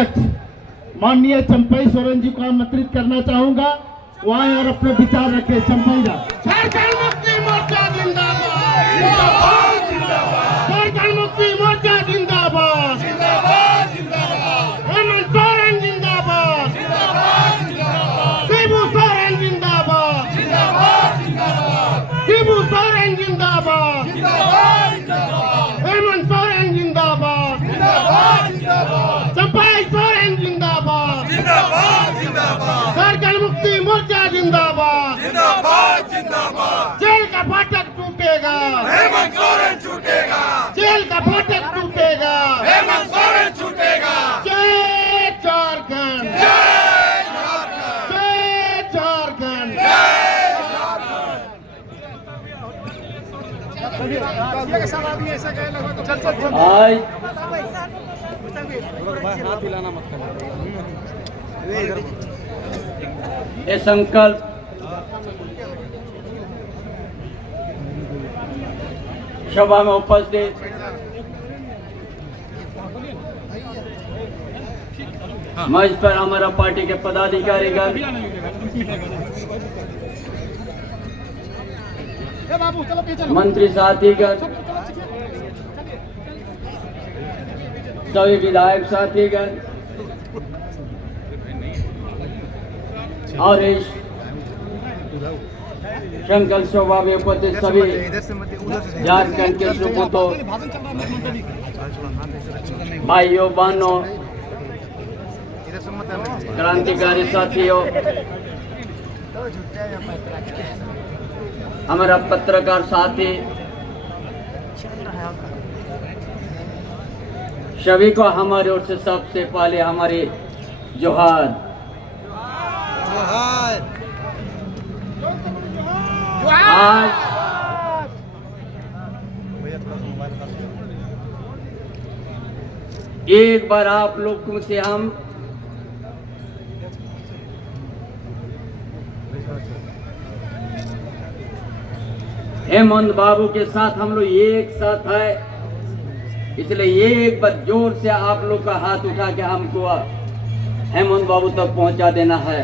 अध्यक्ष माननीय चंपई सोरेन जी को आमंत्रित करना चाहूंगा, वहां और अपने विचार रखे। चंपई दा झारखंड मुक्ति मोर्चा जिंदाबाद जिंदाबाद जिंदाबाद, झारखंड मुक्ति मोर्चा जिंदाबाद जिंदाबाद जिंदाबाद, हेमंत सोरेन जिंदाबाद जिंदाबाद जिंदाबाद, शिबू सोरेन जिंदाबाद जिंदाबाद जिंदाबाद, शिबू सोरेन जिंदाबाद जिंदाबाद जिंदाबाद, हेमंत सोरेन जिंदाबाद जिंदाबाद जिंदाबाद, चंपई सोरेन जिंदाबाद जिंदाबाद जिंदाबाद, झारखंड मुक्ति मोर्चा जिंदाबाद जिंदाबाद जिंदाबाद, जेल का फाटक टूटेगा हेमंत सोरेन छूटेगा, जेल का फाटक टूटेगा हेमंत सोरेन छूटेगा, जय झारखंड जय झारखंड जय झारखंड जय झारखंड। हाथ हिलाना मत करना। ये संकल्प सभा में उपस्थित मंच पर हमारा पार्टी के पदाधिकारीगण, मंत्री साथीगण, सभी विधायक साथीगण और इस संकल्प सभा में उपस्थित सभी झारखंड के सुपुत्रों, भाइयों बहनों, क्रांतिकारी साथियों, हमारा पत्रकार साथी, सभी को हमारे ओर से सबसे पहले हमारी जोहार। आज एक बार आप लोगों से हम हेमंत बाबू के साथ हम लोग एक साथ है, इसलिए एक बार जोर से आप लोग का हाथ उठा के हमको हेमंत बाबू तक पहुंचा देना है।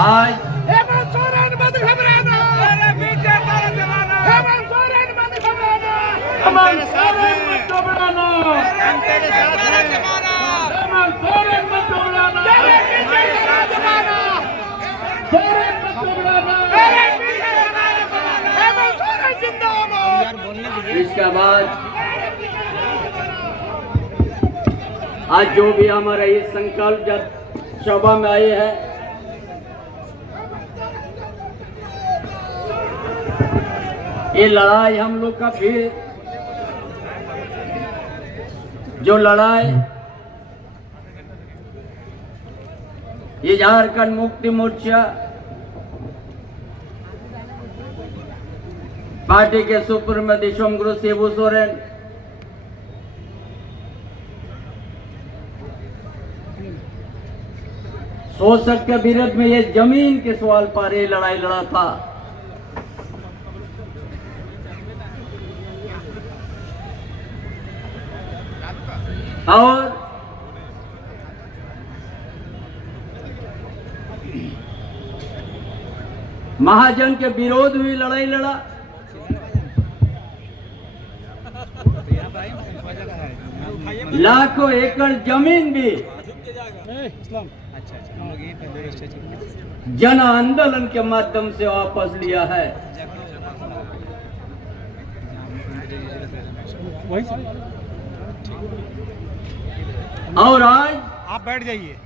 आज हेमंत सोरेन बंद घबराना, हेमंत सोरेन बंद घबराना, हेमंत सोरेन मत घबराना, हम तेरे साथ हैं, हेमंत सोरेन मत घबराना, तेरे पीछे खड़ा जमाना, सोरेन मत घबराना, तेरे पीछे खड़ा जमाना, हेमंत सोरेन जिंदाबाद। इसके बाद आज जो भी हमारा ये संकल्प जब सभा में आए हैं, ये लड़ाई हम लोग का फिर जो लड़ाई ये झारखंड मुक्ति मोर्चा पार्टी के सुप्रीमो देशम गुरु शिबू सोरेन शोषक के विरोध में ये जमीन के सवाल पर ये लड़ाई लड़ा था। और महाजन के विरोध में लड़ाई लड़ा, लाखों एकड़ जमीन भी जन आंदोलन के माध्यम से वापस लिया है। और आज आप बैठ जाइए,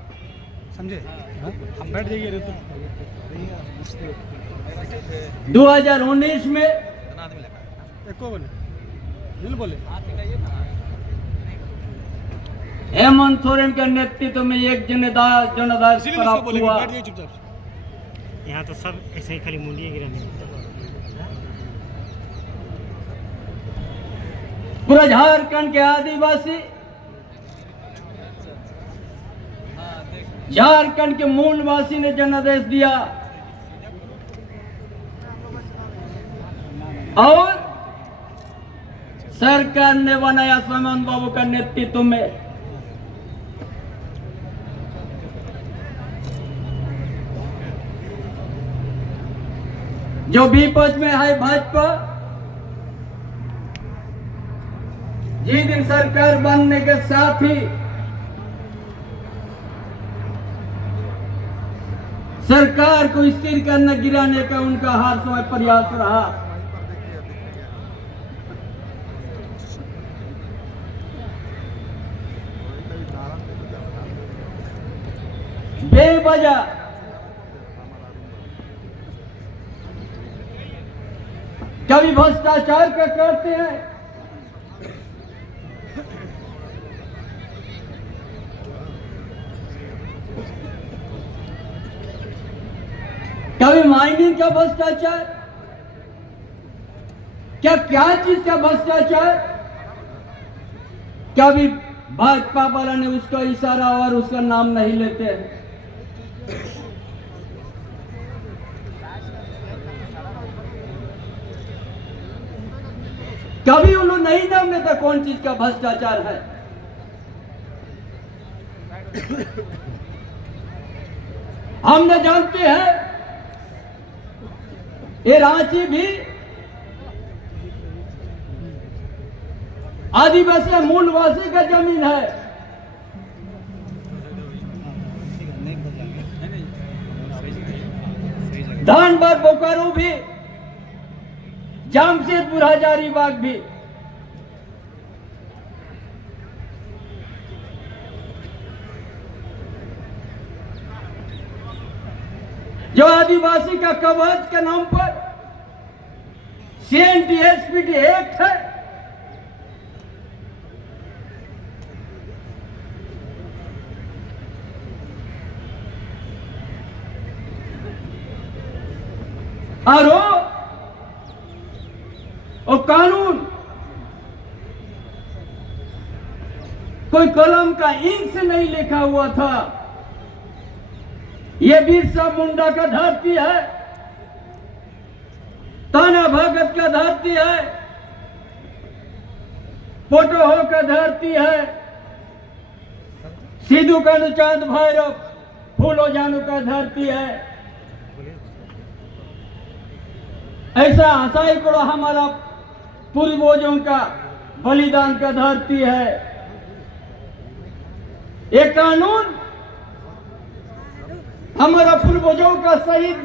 समझे? आप बैठ जाइए। 2019 में बोले हेमंत सोरेन के नेतृत्व में एक जनादेश इसीलिए उसको प्राप्त बोलेंगे हुआ। बैठ जाइए चुपचाप। यहाँ तो सब ऐसे ही खाली मुंडिया गिराने। पूरा झारखंड के आदिवासी, झारखंड के मूलवासी ने जनादेश दिया और सरकार ने बनाया हेमंत बाबू का नेतृत्व में। जो विपक्ष में है भाजपा, जिस दिन सरकार बनने के साथ ही सरकार को स्थिर करने गिराने का उनका हर समय प्रयास रहा। बेवजह कभी भ्रष्टाचार का करते हैं, कभी माइनिंग का भ्रष्टाचार, क्या चीज का भ्रष्टाचार, कभी भाजपा वाला ने उसका इशारा और उसका नाम नहीं लेते हैं। कभी उन्होंने नहीं नाम लेता कौन चीज का भ्रष्टाचार है। हमने जानते हैं ये रांची भी आदिवासी मूलवासी का जमीन है। धनबाद बोकारो भी, जामशेदपुर हजारीबाग भी। जो आदिवासी का कवच के नाम पर CNTSPT एक्ट है, और वो कानून कोई कलम का इंक से नहीं लिखा हुआ था। ये बिरसा मुंडा का धरती है, ताना भगत का धरती है, पोटोहो का धरती है, सिद्धू कानूचांद भैरव फूलो जानू का धरती है। ऐसा सैकड़ों हमारा पूर्वजों का बलिदान का धरती है। ये कानून हमारा पूर्वजों का शहीद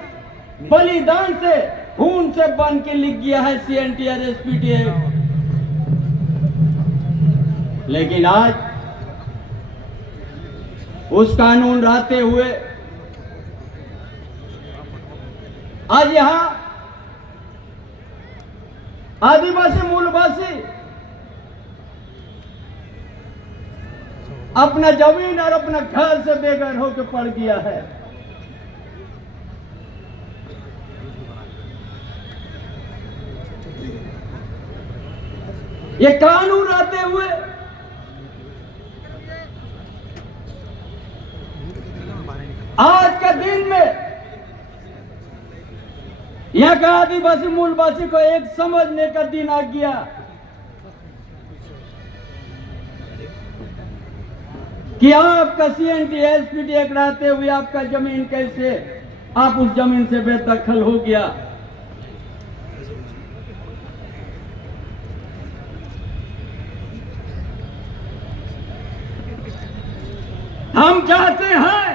बलिदान से खून से बन के लिख गया है CNTSPT। लेकिन आज उस कानून रहते हुए आज यहां आदिवासी मूलवासी अपना जमीन और अपना घर से बेघर होकर पड़ गया है। ये कानून आते हुए आज के दिन में यहाँ का आदिवासी मूलवासी को एक समझने का दिन आ गया कि आपका CNTSPT एक्ट रहते हुए आपका जमीन कैसे आप उस जमीन से बेदखल हो गया। हम चाहते हैं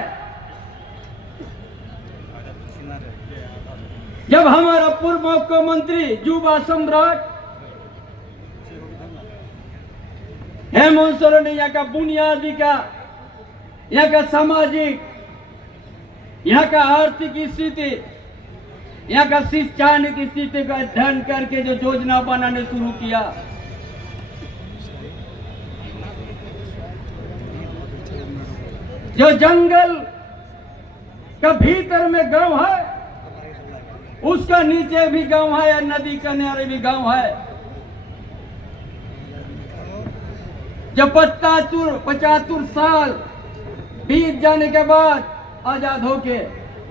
जब हमारा पूर्व मुख्यमंत्री युवा सम्राट हेमंत सोरेन यहाँ का बुनियादी का, यहाँ का सामाजिक, यहाँ का आर्थिक स्थिति, यहाँ का शिक्षानिक स्थिति का अध्ययन करके जो योजना बनाने शुरू किया, जो जंगल का भीतर में गांव है, उसका नीचे भी गांव है, या नदी किनारे भी गांव है। जब 75 साल बीत जाने के बाद आजाद होके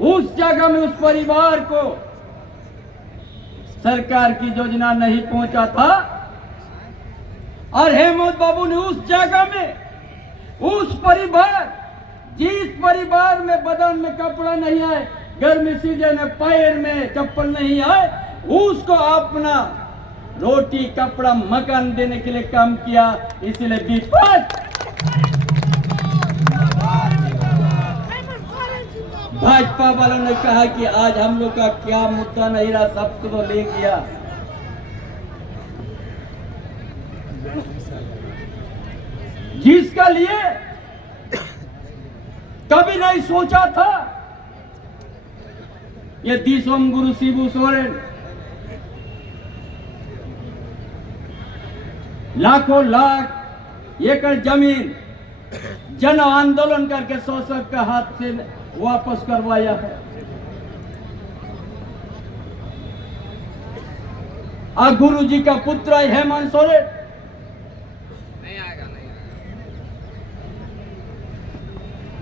उस जगह में उस परिवार को सरकार की योजना नहीं पहुंचा था, और हेमंत बाबू ने उस जगह में उस परिवार, जिस परिवार में बदन में कपड़ा नहीं आए, गर्मी सीजन में पैर में चप्पल नहीं आए, उसको अपना रोटी कपड़ा मकान देने के लिए काम किया। इसलिए विपक्ष भाजपा वालों ने कहा कि आज हम लोग का क्या मुद्दा नहीं रहा, सबको तो ले गया। जिसका लिए कभी नहीं सोचा था, ये दिसोम गुरु शिबू सोरेन लाखों लाख एकड़ जमीन जन आंदोलन करके शासक का हाथ से वापस करवाया है। और गुरु जी का पुत्र हेमंत सोरेन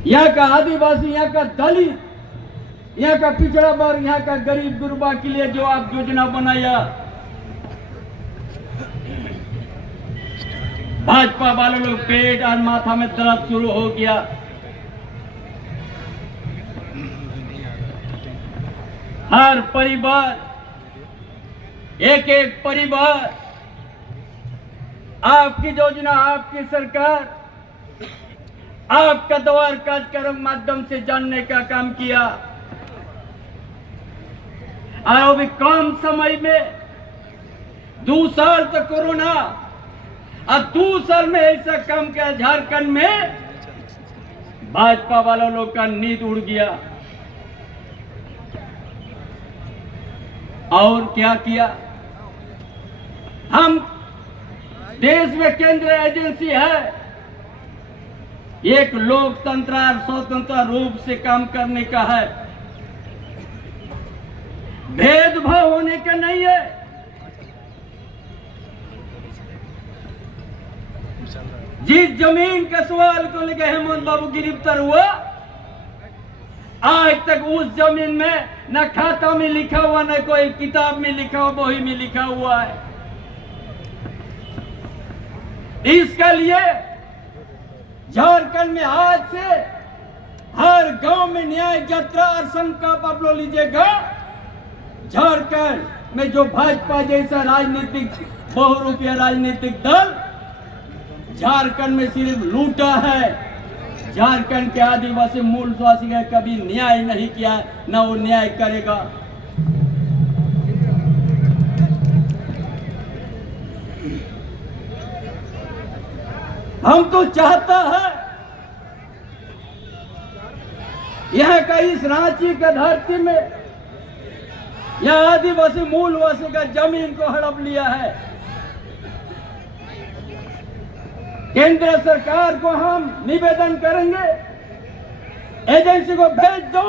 यहाँ का आदिवासी, यहाँ का दलित, यहाँ का पिछड़ा वर्ग, यहाँ का गरीब गुरबा के लिए जो आप योजना बनाया, भाजपा वालों लोग पेट और माथा में दर्द शुरू हो गया। हर परिवार, एक एक परिवार, आपकी योजना, आपकी सरकार, आपका द्वार कार्यक्रम माध्यम से जानने का काम किया। और अभी कम समय में 2 साल तक कोरोना, और 2 साल में ऐसा काम किया, झारखंड में भाजपा वालों लोग का नींद उड़ गया। और क्या किया? हम देश में केंद्रीय एजेंसी है, एक लोकतंत्र और स्वतंत्र रूप से काम करने का है, भेदभाव होने का नहीं है। जिस जमीन के सवाल को लेकर हेमंत बाबू गिरफ्तार हुआ, आज तक उस जमीन में न खाता में लिखा हुआ, न कोई किताब में लिखा हुआ, बही में लिखा हुआ है। इसके लिए झारखंड में आज से हर गांव में न्याय यात्रा और संकल्प आप लोग लीजिएगा। झारखंड में जो भाजपा जैसा राजनीतिक बहुरूपीय राजनीतिक दल झारखंड में सिर्फ लूटा है, झारखंड के आदिवासी मूल निवासी का कभी न्याय नहीं किया, न वो न्याय करेगा। हम तो चाहता है यहाँ का इस रांची का धरती में यह आदिवासी मूलवासी का जमीन को हड़प लिया है। केंद्र सरकार को हम निवेदन करेंगे, एजेंसी को भेज दो,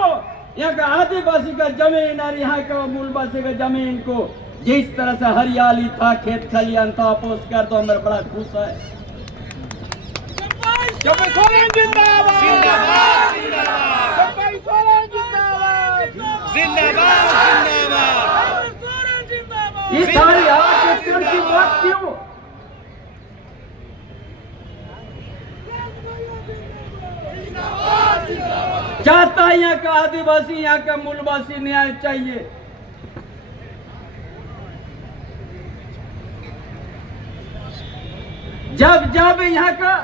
यहाँ का आदिवासी का जमीन और यहाँ का मूलवासी का जमीन को जिस तरह से हरियाली था, खेत खलियान था, वापस कर दो। मेरा बड़ा खुश है। सोरेन जिंदाबाद, जिंदाबाद, जिंदाबाद, सोरेन जिंदाबाद, जिंदाबाद, जिंदाबाद, सोरेन जिंदाबाद। ये सारी आग की बात क्यों? चाहता है यहाँ का आदिवासी, यहाँ का मूलवासी न्याय चाहिए। जब जब यहाँ का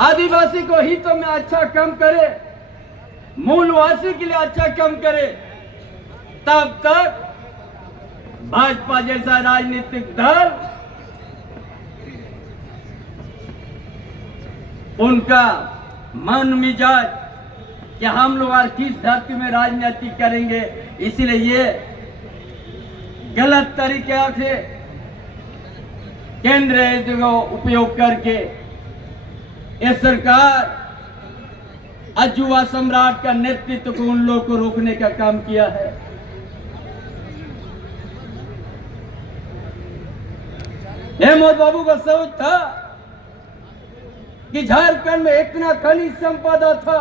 आदिवासी को हितों में अच्छा काम करे, मूलवासी के लिए अच्छा काम करे, तब तक भाजपा जैसा राजनीतिक दल उनका मन मिजाज कि हम लोग आज किस धरती में राजनीति करेंगे, इसलिए ये गलत तरीके से केंद्र को उपयोग करके ये सरकार अजुआ सम्राट का नेतृत्व को उन लोगों को रोकने का काम किया है। हेमंत बाबू का सोच था कि झारखंड में इतना खनिज संपदा था,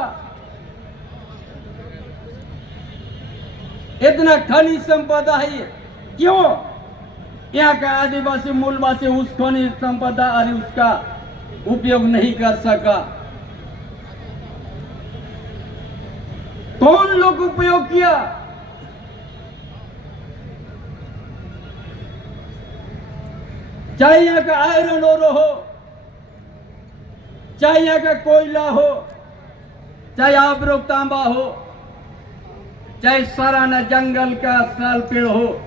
इतना खनिज संपदा है, क्यों यहाँ का आदिवासी मूलवासी उस खनिज संपदा और उसका उपयोग नहीं कर सका? कौन लोग उपयोग किया? चाहे यहाँ का आयरन ओर हो, चाहे यहाँ का कोयला हो, चाहे आबरोक तांबा हो, चाहे सराना जंगल का साल पेड़ हो,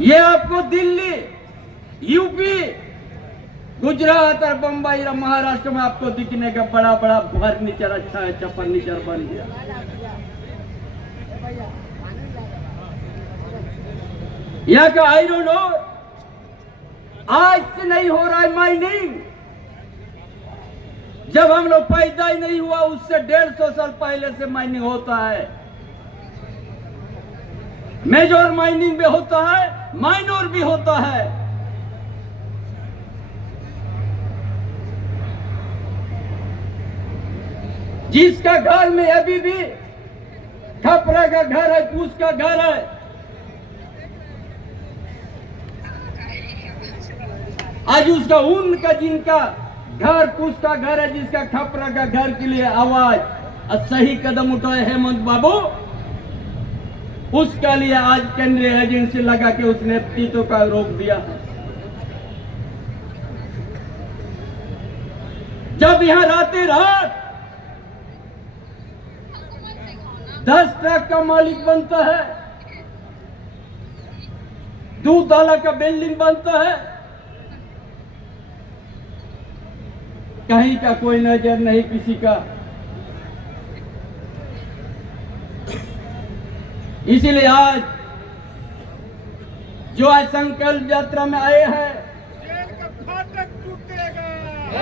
ये आपको दिल्ली, यूपी, गुजरात और बम्बई और महाराष्ट्र में आपको दिखने का बड़ा बड़ा फर्नीचर, अच्छा अच्छा फर्नीचर बन गया। यहाँ का आयरन ओर आज से नहीं हो रहा है माइनिंग। जब हम लोग पैदा ही नहीं हुआ उससे 150 साल पहले से माइनिंग होता है। मेजर माइनिंग भी होता है, माइनर भी होता है। जिसका घर में अभी भी खपरा का घर है, पूछ का घर है, आज उसका ऊन का जिनका घर, पूछ का घर है, जिसका खपरा का घर के लिए आवाज सही कदम उठाए हेमंत बाबू, उसका लिए आज केंद्रीय एजेंसी लगा के उस नेतृत्व का रोक दिया है। जब यहां रातें रात 10 ट्रक का मालिक बनता है, 2 ताला का बिल्डिंग बनता है, कहीं का कोई नजर नहीं किसी का। इसीलिए आज जो आज संकल्प यात्रा में आए हैं,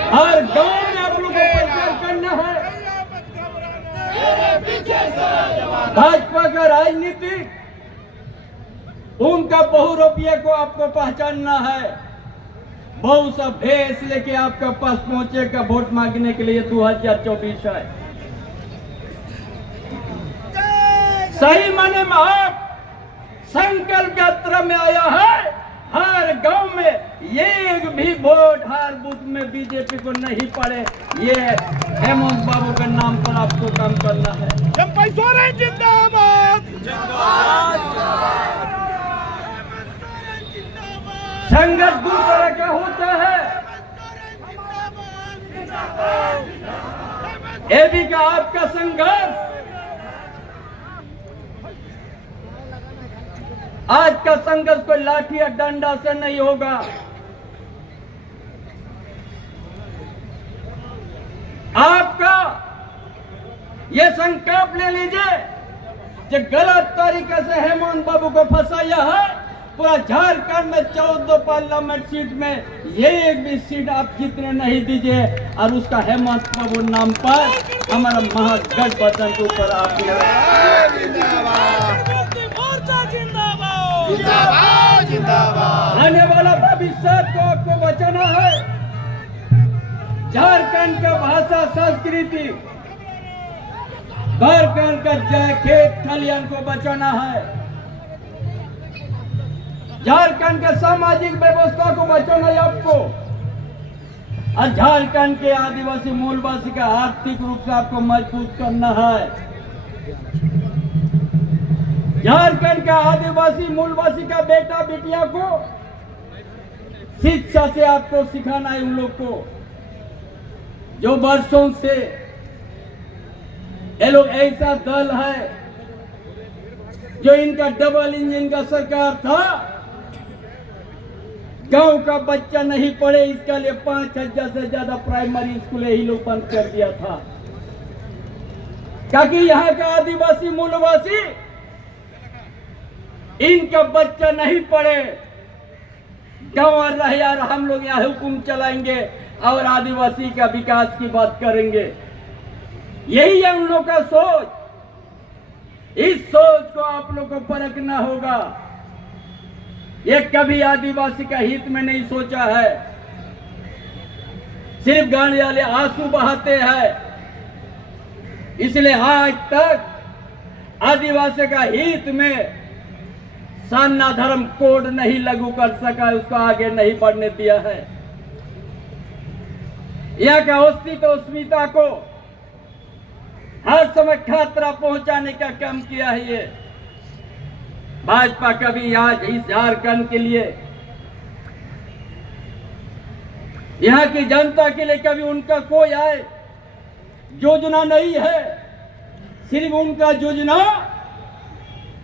हर गांव में आप लोगों को प्रचार करना है। भाजपा का राजनीतिक उनका बहुरूपिया को आपको पहचानना है। बहुत सा भेष लेके आपका पास पहुंचेगा वोट मांगने के लिए 2024 है। सही माने में आप संकल्प यात्रा में आया है। हर गांव में एक भी वोट हर बूथ में बीजेपी को नहीं पड़े, ये हेमंत बाबू के नाम पर आपको काम करना है। चंपाई सोरेन जिंदाबाद, संघर्ष दो तरह का होता है। एबी का आपका संघर्ष आज का संघर्ष कोई लाठी या डंडा से नहीं होगा। आपका ये संकल्प ले लीजिए, जो गलत तरीके से हेमंत बाबू को फंसाया है, पूरा झारखंड में 14 पार्लियामेंट सीट में ये एक भी सीट आप जितने नहीं दीजिए, और उसका हेमंत बाबू नाम पर हमारा महागठबंधन के ऊपर आप आने वाला भविष्य को आपको बचाना है। झारखंड का भाषा संस्कृति, झारखंड का खेत खलियान को बचाना है। झारखंड के सामाजिक व्यवस्था को बचाना है आपको, और झारखंड के आदिवासी मूलवासी का आर्थिक रूप से आपको मजबूत करना है। झारखंड का आदिवासी मूलवासी का बेटा बेटिया को शिक्षा से आपको सिखाना है। उन लोग को जो वर्षों से ये लोग ऐसा दल है जो इनका डबल इंजन का सरकार था, गांव का बच्चा नहीं पढ़े इसके लिए 5000 से ज्यादा प्राइमरी स्कूल ही लोग बंद कर दिया था, ताकि यहाँ का आदिवासी मूलवासी इनका बच्चा नहीं पढ़े। गंवर रहे यार, हम लोग यहाँ हुक्म चलाएंगे और आदिवासी का विकास की बात करेंगे। यही है उन लोगों का सोच। इस सोच को आप लोग को परखना होगा। ये कभी आदिवासी का हित में नहीं सोचा है, सिर्फ गाने वाले आंसू बहाते हैं। इसलिए आज तक आदिवासी का हित में सान्ना धर्म कोड नहीं लागू कर सका, उसको आगे नहीं बढ़ने दिया है। यहाँ का अस्तित्व अस्मिता को हर समय खतरा पहुंचाने का काम किया है ये भाजपा। कभी आज इस झारखंड के लिए, यहाँ की जनता के लिए कभी उनका कोई आय योजना नहीं है। सिर्फ उनका योजना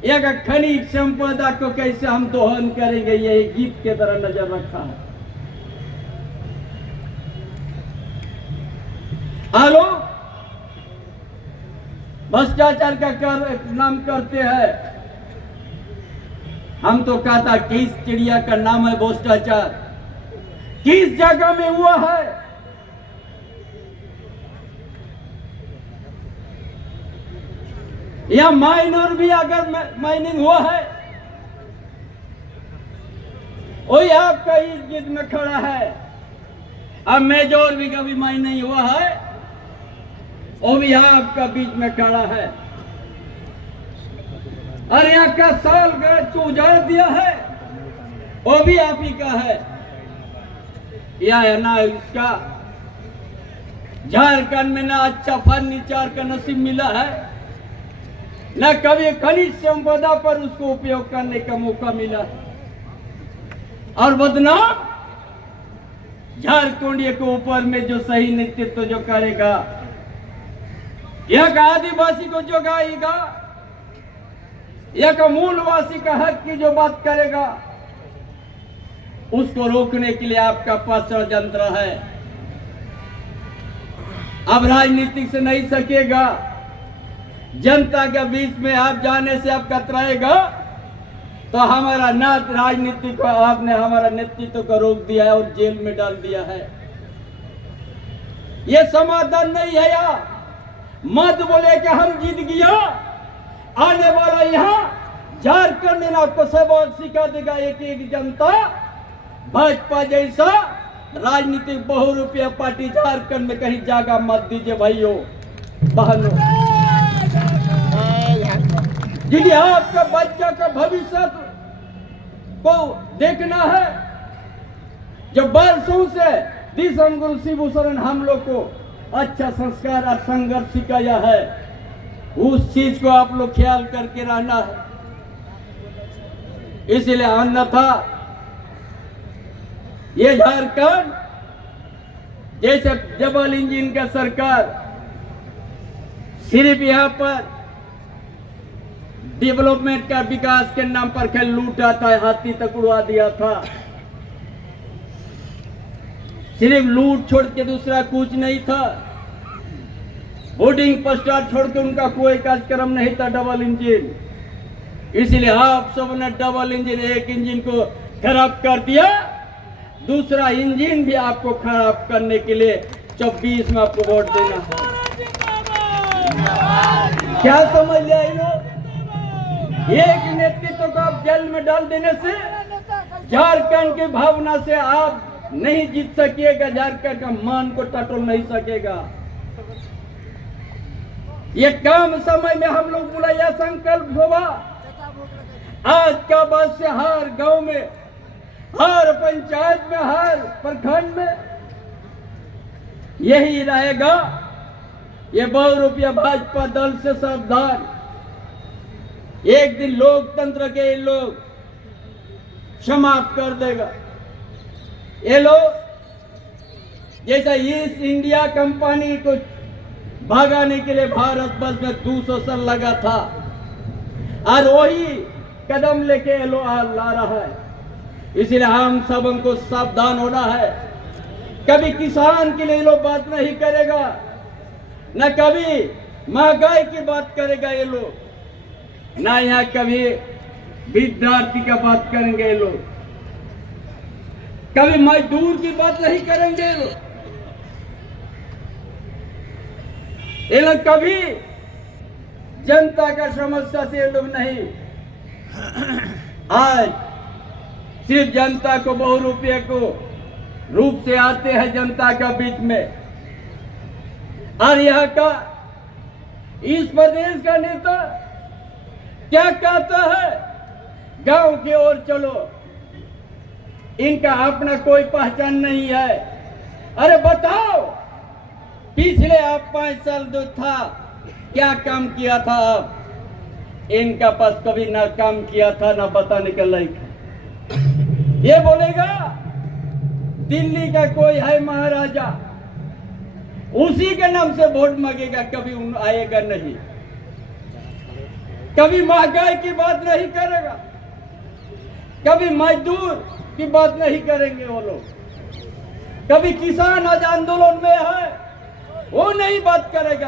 एक खनिज संपदा को कैसे हम दोहन करेंगे, ये गीत के तरह नजर रखा है। हेलो, भ्रष्टाचार का नाम करते हैं। हम तो कहता किस चिड़िया का नाम है भ्रष्टाचार, किस जगह में हुआ है? या माइनर भी अगर माइनिंग हुआ है, वही आपका इज्जत में खड़ा है। अब मेजर भी कभी माइनिंग हुआ है, वो भी आपका बीच में खड़ा है। और यहाँ का साल को उजाड़ दिया है, वो भी आप ही का है। या है ना इसका झारखंड में ना अच्छा फर्नीचर का नसीब मिला है, न कभी खनिज संपदा पर उसको उपयोग करने का मौका मिला है। और बदनाम झारखंड के ऊपर में जो सही नेतृत्व जो करेगा, यह आदिवासी को जगाएगा, यह मूलवासी का हक की जो बात करेगा, उसको रोकने के लिए आपका पास षड्यंत्र है। अब राजनीतिक से नहीं सकेगा, जनता के बीच में आप जाने से आप कतराएगा, तो हमारा ना राजनीति को आपने हमारा नेतृत्व को रोक दिया है और जेल में डाल दिया है। ये समाधान नहीं है। यार मत बोले कि हम जीत गया, आने वाला यहाँ झारखंड में आपको सबक सिखा देगा एक एक जनता। भाजपा जैसा राजनीतिक बहुरूपीय पार्टी झारखंड में कहीं जागा मत दीजिए भाइयों बहनों। यदि आपका बच्चा का भविष्य को देखना है, जो बरसों से दिसम गुरु शिबू सोरेन हम लोग को अच्छा संस्कार और संघर्ष सिखाया है, उस चीज को आप लोग ख्याल करके रहना है। इसलिए अन्यथा ये झारखंड जैसे डबल इंजन का सरकार सिर्फ यहाँ पर डेवलपमेंट का विकास के नाम पर खेल लूटा था, हाथी तक उड़वा दिया था। सिर्फ लूट छोड़ के दूसरा कुछ नहीं था। होर्डिंग पोस्टर छोड़ के उनका कोई कार्यक्रम नहीं था डबल इंजन। इसलिए आप सब ने डबल इंजन एक इंजन को खराब कर दिया, दूसरा इंजन भी आपको खराब करने के लिए 24 में आपको वोट देना है। क्या समझ लिया इन लोग? एक नेतृत्व को आप जेल में डाल देने से झारखंड की भावना से आप नहीं जीत सकिएगा, झारखंड का मान को टटोल नहीं सकेगा। ये कम समय में हम लोग बोला यह संकल्प होगा। आज का बाद से हर गांव में, हर पंचायत में, हर प्रखंड में यही रहेगा। ये बहुरूपीय भाजपा दल से सावधान। एक दिन लोकतंत्र के ये लोग समाप्त कर देगा। ये लोग जैसा ईस्ट इंडिया कंपनी को भगाने के लिए भारत वर्ष में 200 साल लगा था, और वही कदम लेके ये लोग ला रहा है। इसलिए हम सब को सावधान होना है। कभी किसान के लिए लोग बात नहीं करेगा, न कभी महंगाई की बात करेगा ये लोग, ना यहाँ कभी विद्यार्थी का बात करेंगे ये लोग। कभी मजदूर की बात नहीं करेंगे ये लोग कभी जनता का समस्या से ये लोग नहीं। आज सिर्फ जनता को बहु रुपये को रूप से आते हैं जनता का बीच में। और यहाँ का इस प्रदेश का नेता क्या कहता है, गांव की ओर चलो, इनका अपना कोई पहचान नहीं है। अरे बताओ पिछले आप 5 साल जो था क्या काम किया था? आप इनका पास कभी ना काम किया था ना बताने का लायक। ये बोलेगा दिल्ली का कोई है महाराजा, उसी के नाम से वोट मांगेगा, कभी आएगा नहीं। कभी महंगाई की बात नहीं करेगा, कभी मजदूर की बात नहीं करेंगे वो लोग। कभी किसान आज आंदोलन में है वो नहीं बात करेगा।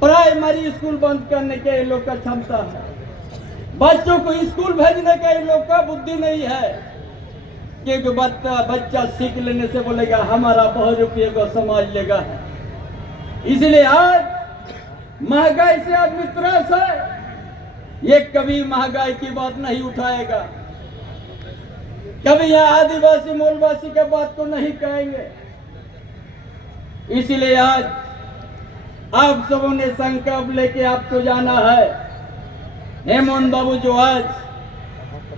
प्राइमरी स्कूल बंद करने के ये लोग का क्षमता है, बच्चों को स्कूल भेजने का ये लोग का बुद्धि नहीं है। क्योंकि बच्चा सीख लेने से बोलेगा हमारा बहुत रुपये को समाज लेगा। इसलिए आज महंगाई से आदमी त्रस्त है, ये कभी महंगाई की बात नहीं उठाएगा, कभी यहाँ आदिवासी मूलवासी के बात को नहीं कहेंगे। इसलिए आज आप सबों ने संकल्प लेके आपको जाना है। हेमंत बाबू जो आज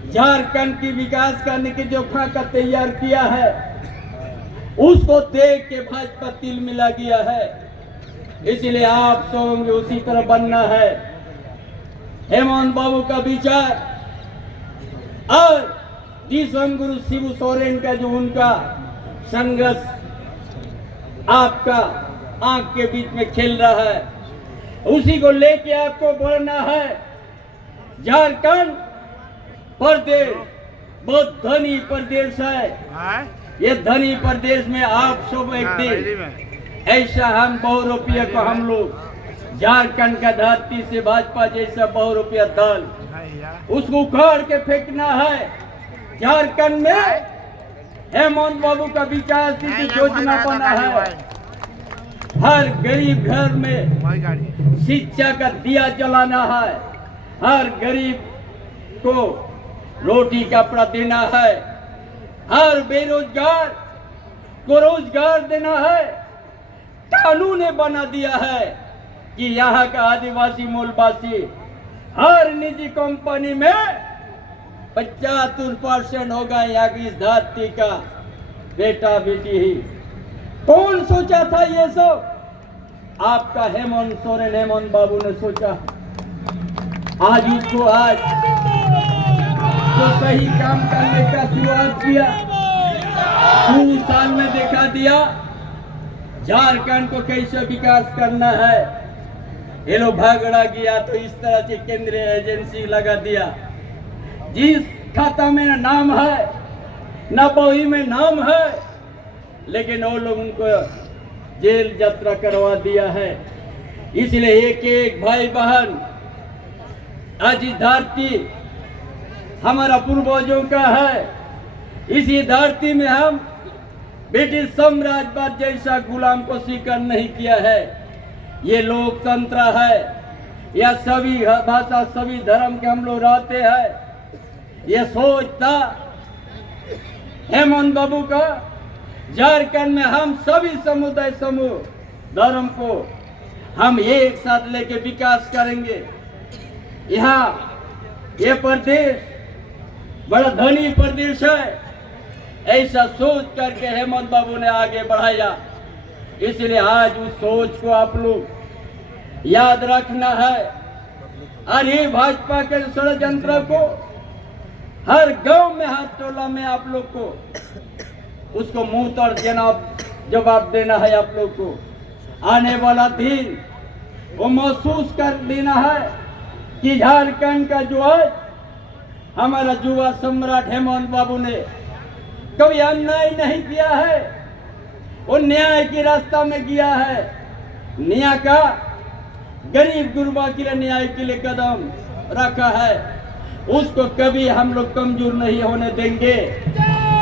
झारखंड की विकास करने की जो खाका तैयार किया है उसको देख के भाजपा तिल मिला गया है। इसलिए आप सबों को उसी तरह बनना है। हेमंत बाबू का विचार और गुरु शिबू सोरेन का जो उनका संघर्ष आपका आंख के बीच में खेल रहा है, उसी को लेके आपको बढ़ना है। झारखंड प्रदेश बहुत धनी प्रदेश है। ये धनी प्रदेश में आप सब एक दिन ऐसा हम बहुरूपये को हम लोग झारखंड का धरती से भाजपा जैसा बहुरूपया दल उसको उखाड़ के फेंकना है। झारखंड में हेमंत बाबू का विकास की योजना बना है। हर गरीब घर में शिक्षा का दिया जलाना है, हर गरीब को रोटी कपड़ा देना है, हर बेरोजगार को रोजगार देना है। कानून ने बना दिया है कि यहाँ का आदिवासी मूलवासी हर निजी कंपनी में 75% होगा यहाँ की इस धरती का बेटा बेटी ही। कौन सोचा था ये सब? आपका हेमंत सोरेन हेमंत बाबू ने सोचा। आज उसको आज तो सही काम करने का शुरुआत किया, 2 साल में दिखा दिया झारखंड को कैसे विकास करना है। ये लोग भागड़ा गया तो इस तरह से केंद्रीय एजेंसी लगा दिया, जिस खाता में नाम है न बही में नाम है, लेकिन वो लोग उनको जेल यात्रा करवा दिया है। इसलिए एक एक भाई बहन आज इस धरती हमारा पूर्वजों का है। इसी धरती में हम ब्रिटिश साम्राज्यवाद जैसा गुलाम को स्वीकार नहीं किया है। ये लोकतंत्र है, या सभी भाषा सभी धर्म के हम लोग रहते हैं। ये सोच था हेमंत बाबू का। झारखंड में हम सभी समुदाय समूह धर्म को हम एक साथ लेके विकास करेंगे। यहाँ ये प्रदेश बड़ा धनी प्रदेश है, ऐसा सोच करके हेमंत बाबू ने आगे बढ़ाया। इसलिए आज उस सोच को आप लोग याद रखना है। और ये भाजपा के षड्यंत्र को हर गांव में हाथ टोला में आप लोग को उसको मुंह तोड़ जवाब देना है। आप लोग को आने वाला दिन वो महसूस कर लेना है कि झारखंड का जो आज हमारा युवा सम्राट हेमंत बाबू ने कभी अन्याय नहीं किया है, वो न्याय के रास्ता में गया है। न्याय का गरीब गुरबा के लिए न्याय के लिए कदम रखा है। उसको कभी हम लोग कमजोर नहीं होने देंगे।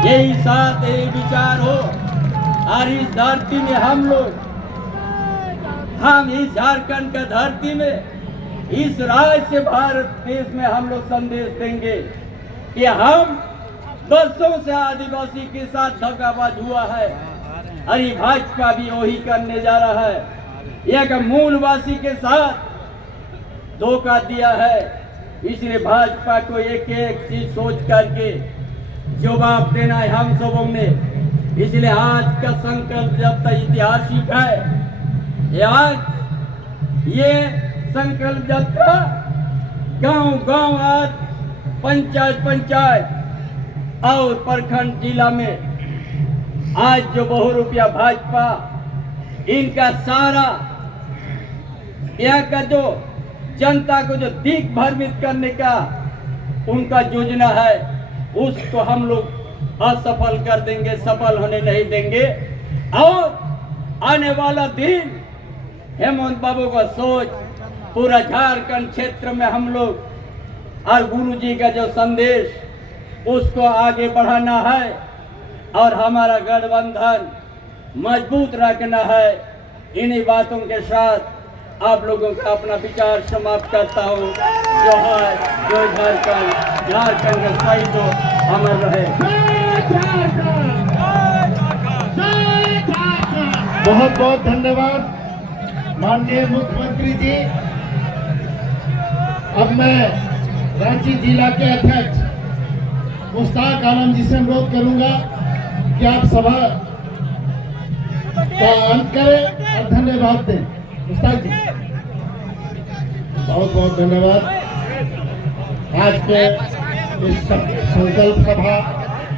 यही साथ यही विचार हो और इस धरती में हम इस झारखंड का धरती में इस राज्य से भारत देश में हम लोग संदेश देंगे कि हम वर्षों से आदिवासी के साथ धोखाबाज हुआ है और ये भाजपा भी वही करने जा रहा है। यह मूलवासी के साथ धोखा दिया है, इसलिए भाजपा को एक एक चीज सोच करके जवाब देना है हम सबों ने। इसलिए आज का संकल्प जब तक ऐतिहासिक है, आज ये संकल्प जब तक गांव-गांव आज पंचायत और प्रखंड जिला में आज जो बहुरूपिया भाजपा इनका सारा यहाँ का जो जनता को जो दिक भ्रमित करने का उनका योजना है, उसको हम लोग असफल कर देंगे, सफल होने नहीं देंगे। और आने वाला दिन हेमंत बाबू का सोच पूरा झारखंड क्षेत्र में हम लोग और गुरु जी का जो संदेश उसको आगे बढ़ाना है और हमारा गठबंधन मजबूत रखना है। इन्हीं बातों के साथ आप लोगों का अपना विचार समाप्त करता हूँ। जो झारखंड का स्थायी तो अमर रहे। बहुत बहुत धन्यवाद माननीय मुख्यमंत्री जी। अब मैं रांची जिला के अध्यक्ष मुश्ताक आलम जी से अनुरोध करूंगा कि आप सभा का अंत करें और धन्यवाद दें। मुश्ताक जी, बहुत बहुत धन्यवाद। आज के इस संकल्प सभा